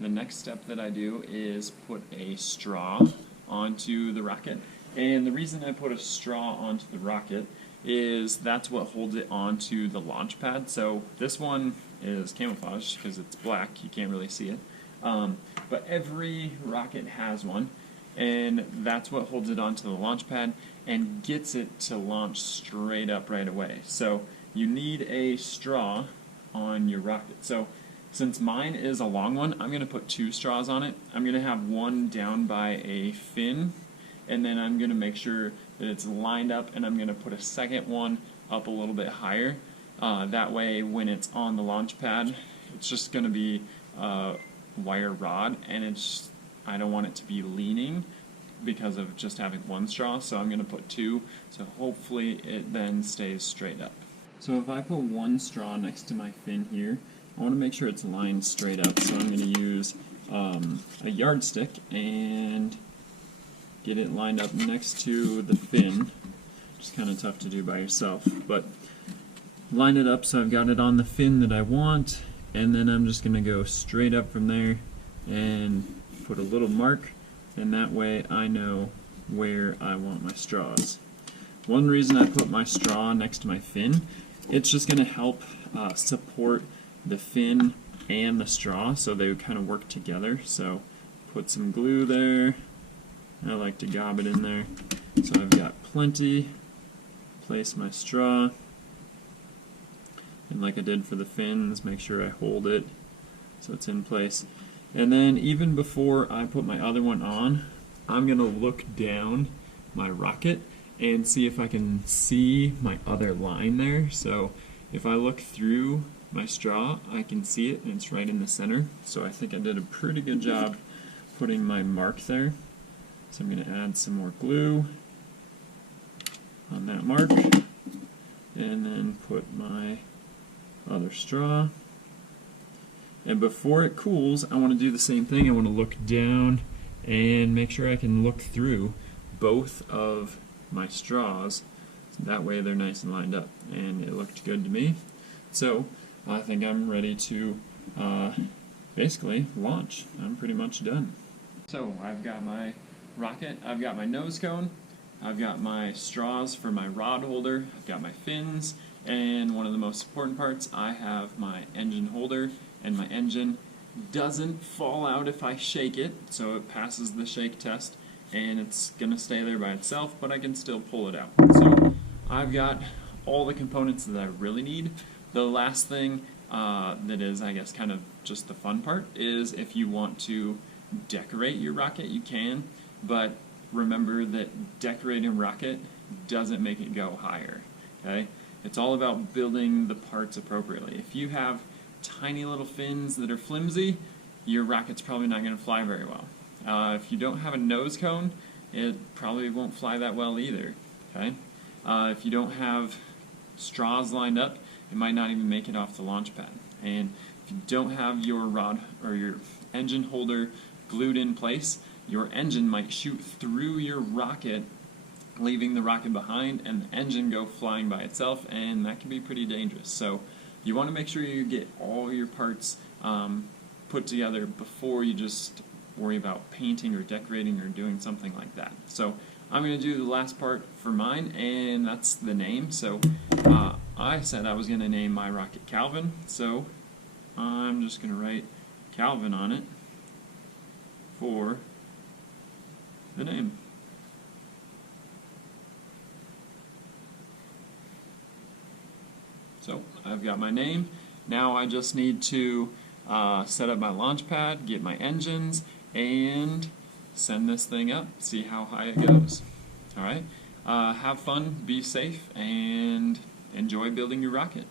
the next step that I do is put a straw onto the rocket. And the reason I put a straw onto the rocket is that's what holds it onto the launch pad. So this one is camouflaged because it's black, you can't really see it. But every rocket has one, and that's what holds it onto the launch pad and gets it to launch straight up right away. So you need a straw on your rocket. So since mine is a long one, I'm going to put 2 straws on it. I'm going to have one down by a fin, and then I'm going to make sure that it's lined up, and I'm going to put a second one up a little bit higher. That way when it's on the launch pad, it's just going to be a wire rod, and I don't want it to be leaning because of just having one straw, so I'm going to put 2, so hopefully it then stays straight up. So if I put one straw next to my fin here, I want to make sure it's lined straight up, so I'm going to use a yardstick and get it lined up next to the fin, which is kind of tough to do by yourself, but line it up so I've got it on the fin that I want, and then I'm just going to go straight up from there and put a little mark, and that way I know where I want my straws. One reason I put my straw next to my fin, it's just going to help support the fin and the straw so they would kind of work together. So put some glue there. I like to gob it in there. So I've got plenty. Place my straw. And like I did for the fins, make sure I hold it so it's in place. And then even before I put my other one on, I'm going to look down my rocket and see if I can see my other line there. So if I look through my straw, I can see it, and it's right in the center. So I think I did a pretty good job putting my mark there. So I'm going to add some more glue on that mark, and then put my other straw. And before it cools, I want to do the same thing. I want to look down and make sure I can look through both of my straws. That way they're nice and lined up, and it looked good to me. So I think I'm ready to basically launch. I'm pretty much done. So I've got my rocket, I've got my nose cone, I've got my straws for my rod holder, I've got my fins, and one of the most important parts, I have my engine holder, and my engine doesn't fall out if I shake it, so it passes the shake test, and it's going to stay there by itself, but I can still pull it out. So I've got all the components that I really need. The last thing that is, I guess, kind of just the fun part is if you want to decorate your rocket, you can, but remember that decorating a rocket doesn't make it go higher, okay? It's all about building the parts appropriately. If you have tiny little fins that are flimsy, your rocket's probably not going to fly very well. If you don't have a nose cone, it probably won't fly that well either, okay? If you don't have straws lined up, it might not even make it off the launch pad. And if you don't have your rod or your engine holder glued in place, your engine might shoot through your rocket, leaving the rocket behind, and the engine go flying by itself, and that can be pretty dangerous. So you want to make sure you get all your parts put together before you just worry about painting or decorating or doing something like that. So I'm going to do the last part for mine, and that's the name. So I said I was going to name my rocket Calvin, so I'm just going to write Calvin on it for the name. So I've got my name. Now I just need to set up my launch pad, get my engines, and send this thing up, see how high it goes. Alright, have fun, be safe, and enjoy building your rocket.